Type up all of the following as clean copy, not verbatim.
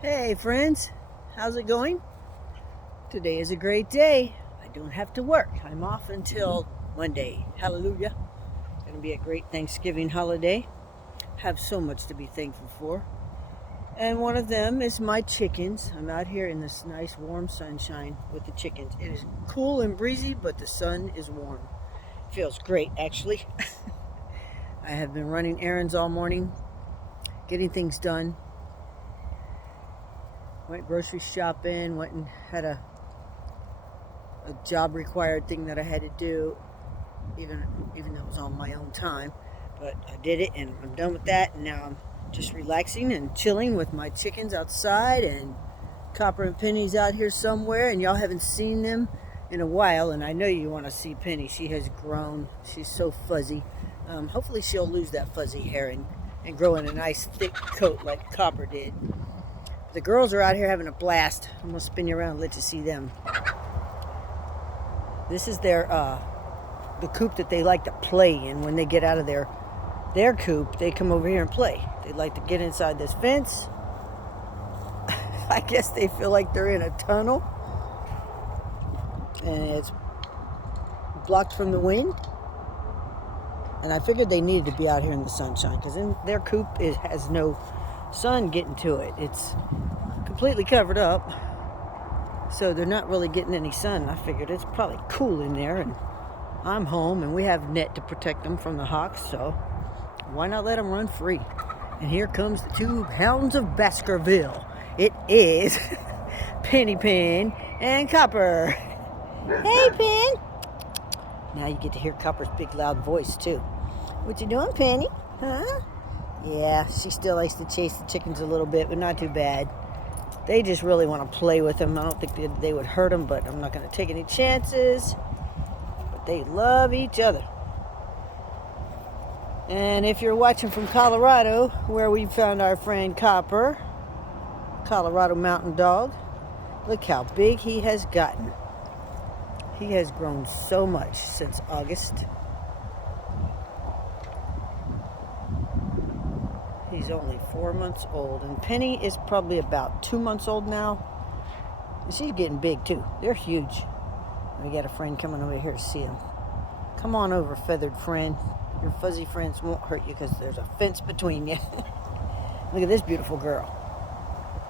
Hey friends, how's it going? Today is a great day. I don't have to work. I'm off until Monday. Hallelujah. It's going to be a great Thanksgiving holiday. Have so much to be thankful for. And one of them is my chickens. I'm out here in this nice warm sunshine with the chickens. It is cool and breezy, but the sun is warm. Feels great actually. I have been running errands all morning, getting things done. Went grocery shopping, went and had a job required thing that I had to do, even though it was on my own time. But I did it and I'm done with that, and now I'm just relaxing and chilling with my chickens outside, and Copper and Penny's out here somewhere, and y'all haven't seen them in a while, and I know you want to see Penny. She has grown. She's so fuzzy. Hopefully she'll lose that fuzzy hair and grow in a nice thick coat like Copper did. The girls are out here having a blast. I'm gonna spin you around and let you see them. This is their the coop that they like to play in. When they get out of their coop, they come over here and play. They like to get inside this fence. I guess they feel like they're in a tunnel, and it's blocked from the wind. And I figured they needed to be out here in the sunshine, because in their coop it has no sun getting to it. It's completely covered up, so they're not really getting any sun. I figured it's probably cool in there, and I'm home and we have net to protect them from the hawks, so why not let them run free? And here comes the two hounds of Baskerville. It is Penny Pen and Copper. Hey Pen. Now you get to hear Copper's big loud voice too. What you doing, Penny? Huh? Yeah, she still likes to chase the chickens a little bit, but not too bad. They just really want to play with them. I don't think they would hurt them, but I'm not going to take any chances. But they love each other. And if you're watching from Colorado, where we found our friend Copper, Colorado Mountain Dog, look how big he has gotten. He has grown so much since August. He's only 4 months old, and Penny is probably about 2 months old now. And she's getting big too. They're huge. We got a friend coming over here to see him. Come on over, feathered friend. Your fuzzy friends won't hurt you because there's a fence between you. Look at this beautiful girl.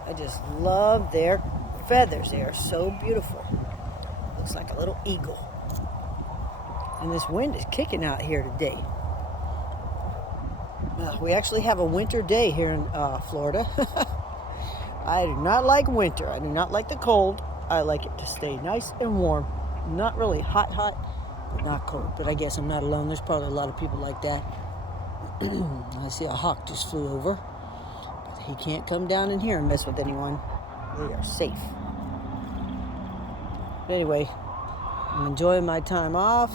I just love their feathers. They are so beautiful. Looks like a little eagle. And this wind is kicking out here today. We actually have a winter day here in Florida. I do not like winter. I do not like the cold. I like it to stay nice and warm. Not really hot, but not cold. But I guess I'm not alone. There's probably a lot of people like that. I see a hawk just flew over. But he can't come down in here and mess with anyone. We are safe. But anyway, I'm enjoying my time off.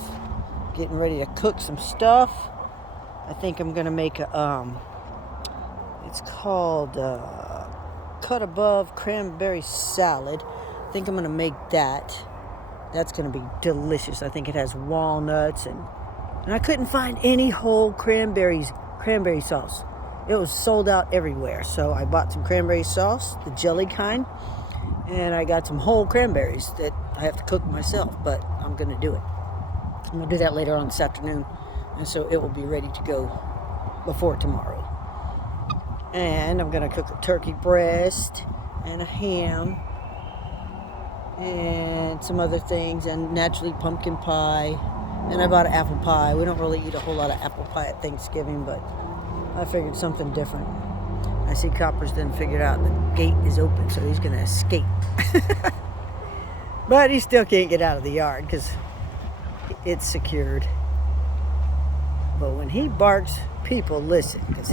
Getting ready to cook some stuff. I think I'm going to make it's called Cut Above Cranberry Salad. I think I'm going to make that. That's going to be delicious. I think it has walnuts, and I couldn't find any whole cranberry sauce. It was sold out everywhere. So I bought some cranberry sauce, the jelly kind, and I got some whole cranberries that I have to cook myself, but I'm going to do it. I'm going to do that later on this afternoon. And so it will be ready to go before tomorrow. And I'm going to cook a turkey breast and a ham and some other things, and naturally pumpkin pie. And I bought an apple pie. We don't really eat a whole lot of apple pie at Thanksgiving, but I figured something different. I see Copper's then figured out the gate is open, so he's going to escape. But he still can't get out of the yard because it's secured. But when he barks, people listen, because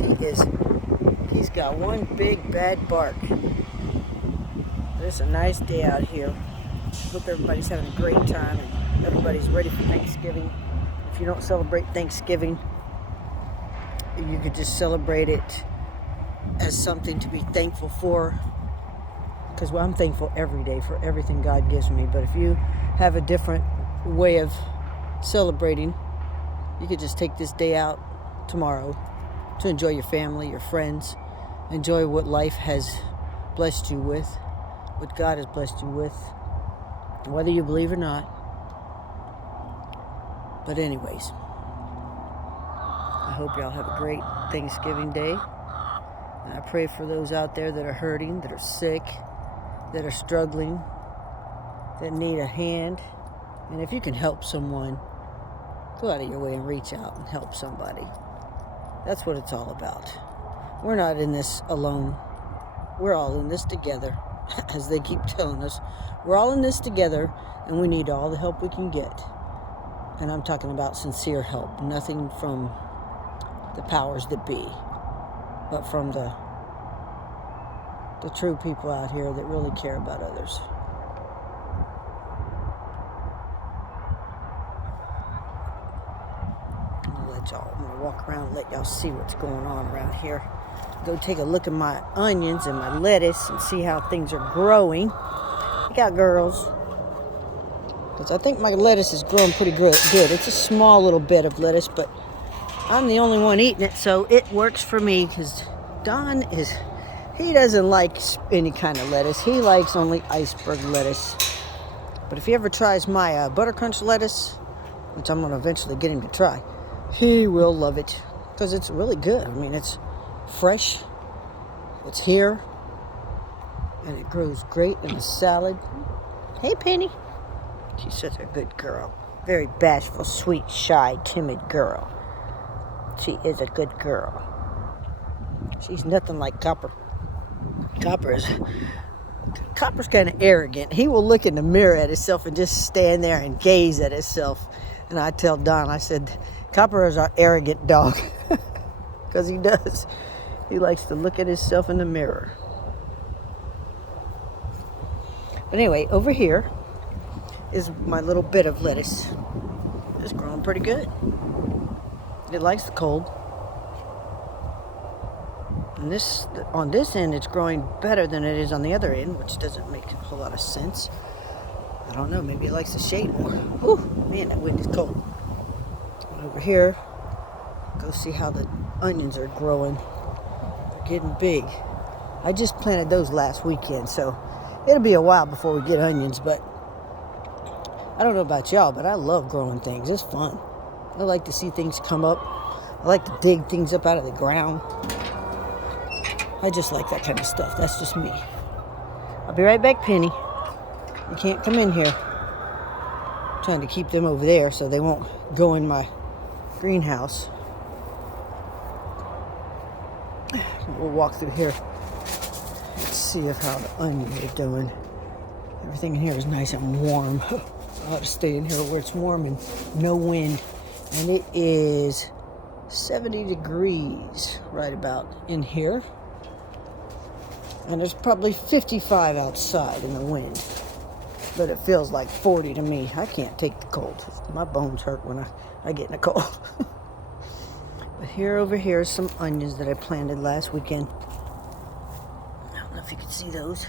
he's got one big bad bark. It's a nice day out here. Hope everybody's having a great time and everybody's ready for Thanksgiving. If you don't celebrate Thanksgiving, you could just celebrate it as something to be thankful for. Because I'm thankful every day for everything God gives me. But if you have a different way of celebrating, you could just take this day out tomorrow to enjoy your family, your friends, enjoy what life has blessed you with, what God has blessed you with, whether you believe or not. But anyways, I hope y'all have a great Thanksgiving Day. And I pray for those out there that are hurting, that are sick, that are struggling, that need a hand. And if you can help someone, go out of your way and reach out and help somebody. That's what it's all about. We're not in this alone. We're all in this together, as they keep telling us. We're all in this together, and we need all the help we can get. And I'm talking about sincere help, nothing from the powers that be, but from the true people out here that really care about others. I'm going to walk around and let y'all see what's going on around here. Go take a look at my onions and my lettuce and see how things are growing. Look out, girls. Because I think my lettuce is growing pretty good. It's a small little bit of lettuce, but I'm the only one eating it, so it works for me. Because Don he doesn't like any kind of lettuce. He likes only iceberg lettuce. But if he ever tries my butter crunch lettuce, which I'm going to eventually get him to try, he will love it because it's really good. I mean, it's fresh, it's here, and it grows great in a salad. Hey, Penny. She's such a good girl. Very bashful, sweet, shy, timid girl. She is a good girl. She's nothing like Copper. Copper's kind of arrogant. He will look in the mirror at himself and just stand there and gaze at himself. And I tell Don, I said, Copper is our arrogant dog. Because he does. He likes to look at himself in the mirror. But anyway, over here is my little bit of lettuce. It's growing pretty good. It likes the cold. And on this end, it's growing better than it is on the other end, which doesn't make a whole lot of sense. I don't know, maybe it likes the shade more. Whew, man, that wind is cold. Over here, go see how the onions are growing. They're getting big. I just planted those last weekend, so it'll be a while before we get onions, but I don't know about y'all, but I love growing things. It's fun. I like to see things come up. I like to dig things up out of the ground. I just like that kind of stuff. That's just me. I'll be right back, Penny. You can't come in here. I'm trying to keep them over there so they won't go in my greenhouse. We'll walk through here and see how the onions are doing. Everything in here is nice and warm. I ought to stay in here where it's warm and no wind. And it is 70 degrees right about in here. And there's probably 55 outside in the wind. But it feels like 40 to me. I can't take the cold. My bones hurt when I get in the cold. But over here, some onions that I planted last weekend. I don't know if you can see those.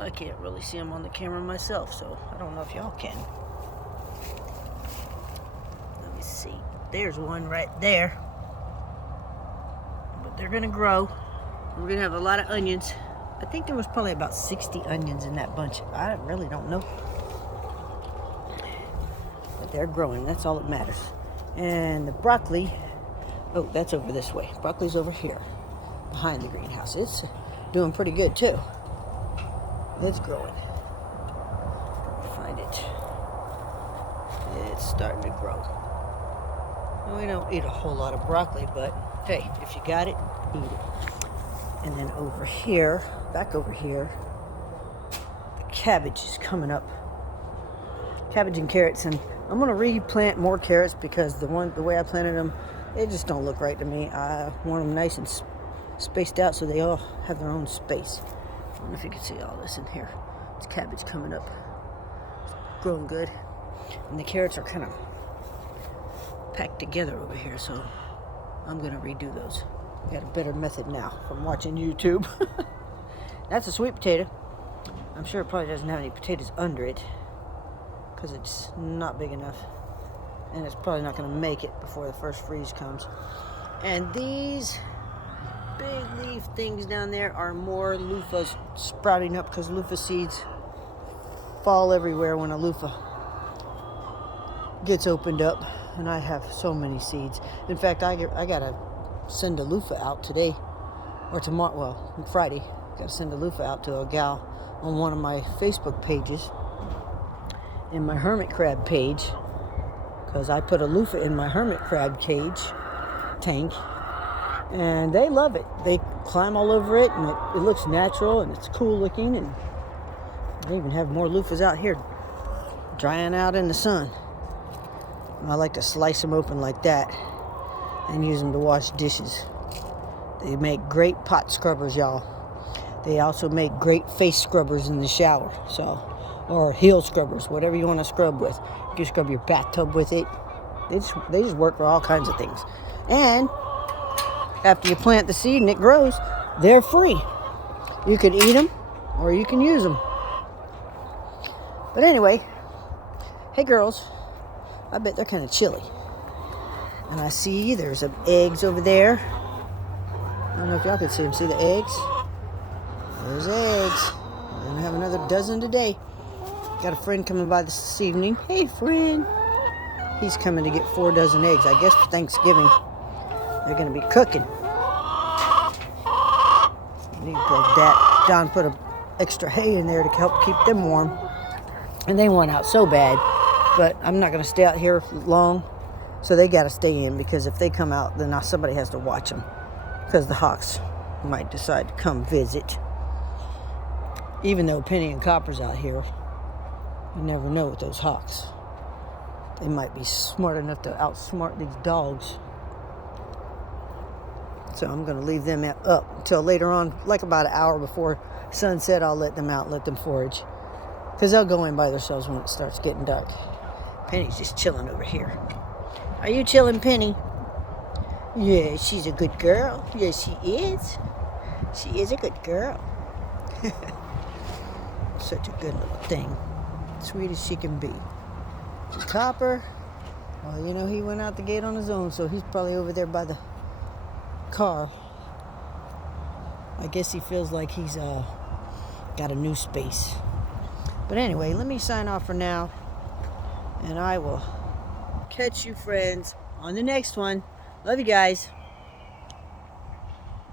I can't really see them on the camera myself, so I don't know if y'all can. Let me see. There's one right there. But they're gonna grow. We're gonna have a lot of onions. I think there was probably about 60 onions in that bunch. I really don't know. But they're growing. That's all that matters. And the broccoli, oh, that's over this way. Broccoli's over here, behind the greenhouse. It's doing pretty good too. It's growing. Find it. It's starting to grow. We don't eat a whole lot of broccoli, but hey, if you got it, eat it. And then over here, back over here, the cabbage is coming up. Cabbage and carrots, and I'm gonna replant more carrots because the way I planted them, they just don't look right to me. I want them nice and spaced out so they all have their own space. I don't know if you can see all this in here. It's cabbage coming up. It's growing good. And the carrots are kind of packed together over here, so I'm going to redo those. Got a better method now from watching YouTube. That's a sweet potato. I'm sure it probably doesn't have any potatoes under it because it's not big enough. And it's probably not going to make it before the first freeze comes. And these leaf things down there are more loofahs sprouting up because loofah seeds fall everywhere when a loofah gets opened up. And I have so many seeds. In fact, I gotta send a loofah out today or tomorrow. Well, Friday. Gotta send a loofah out to a gal on one of my Facebook pages, in my hermit crab page, because I put a loofah in my hermit crab cage tank, and they love it. They climb all over it, and it looks natural, and it's cool looking, and I even have more loofahs out here drying out in the sun. And I like to slice them open like that and use them to wash dishes. They make great pot scrubbers, y'all. They also make great face scrubbers in the shower, or heel scrubbers, whatever you want to scrub with. You can scrub your bathtub with it. They just work for all kinds of things. And after you plant the seed and it grows, they're free. You can eat them or you can use them. But anyway, hey girls, I bet they're kind of chilly. And I see there's some eggs over there. I don't know if y'all can see them. See the eggs? There's eggs. I'm gonna have another dozen today. Got a friend coming by this evening. Hey, friend. He's coming to get 4 dozen eggs. I guess for Thanksgiving. They're gonna be cooking. I need to go that. Don put a extra hay in there to help keep them warm. And they want out so bad. But I'm not gonna stay out here long. So they gotta stay in, because if they come out, then somebody has to watch them. Because the hawks might decide to come visit. Even though Penny and Copper's out here, you never know with those hawks. They might be smart enough to outsmart these dogs. So I'm going to leave them up until later on, like about an hour before sunset. I'll let them out, let them forage. Because they'll go in by themselves when it starts getting dark. Penny's just chilling over here. Are you chilling, Penny? Yeah, she's a good girl. Yes, she is. She is a good girl. Such a good little thing. Sweet as she can be. Copper, well, he went out the gate on his own, so he's probably over there by the car. I guess he feels like he's got a new space. But anyway, let me sign off for now, and I will catch you friends on the next one. Love you guys.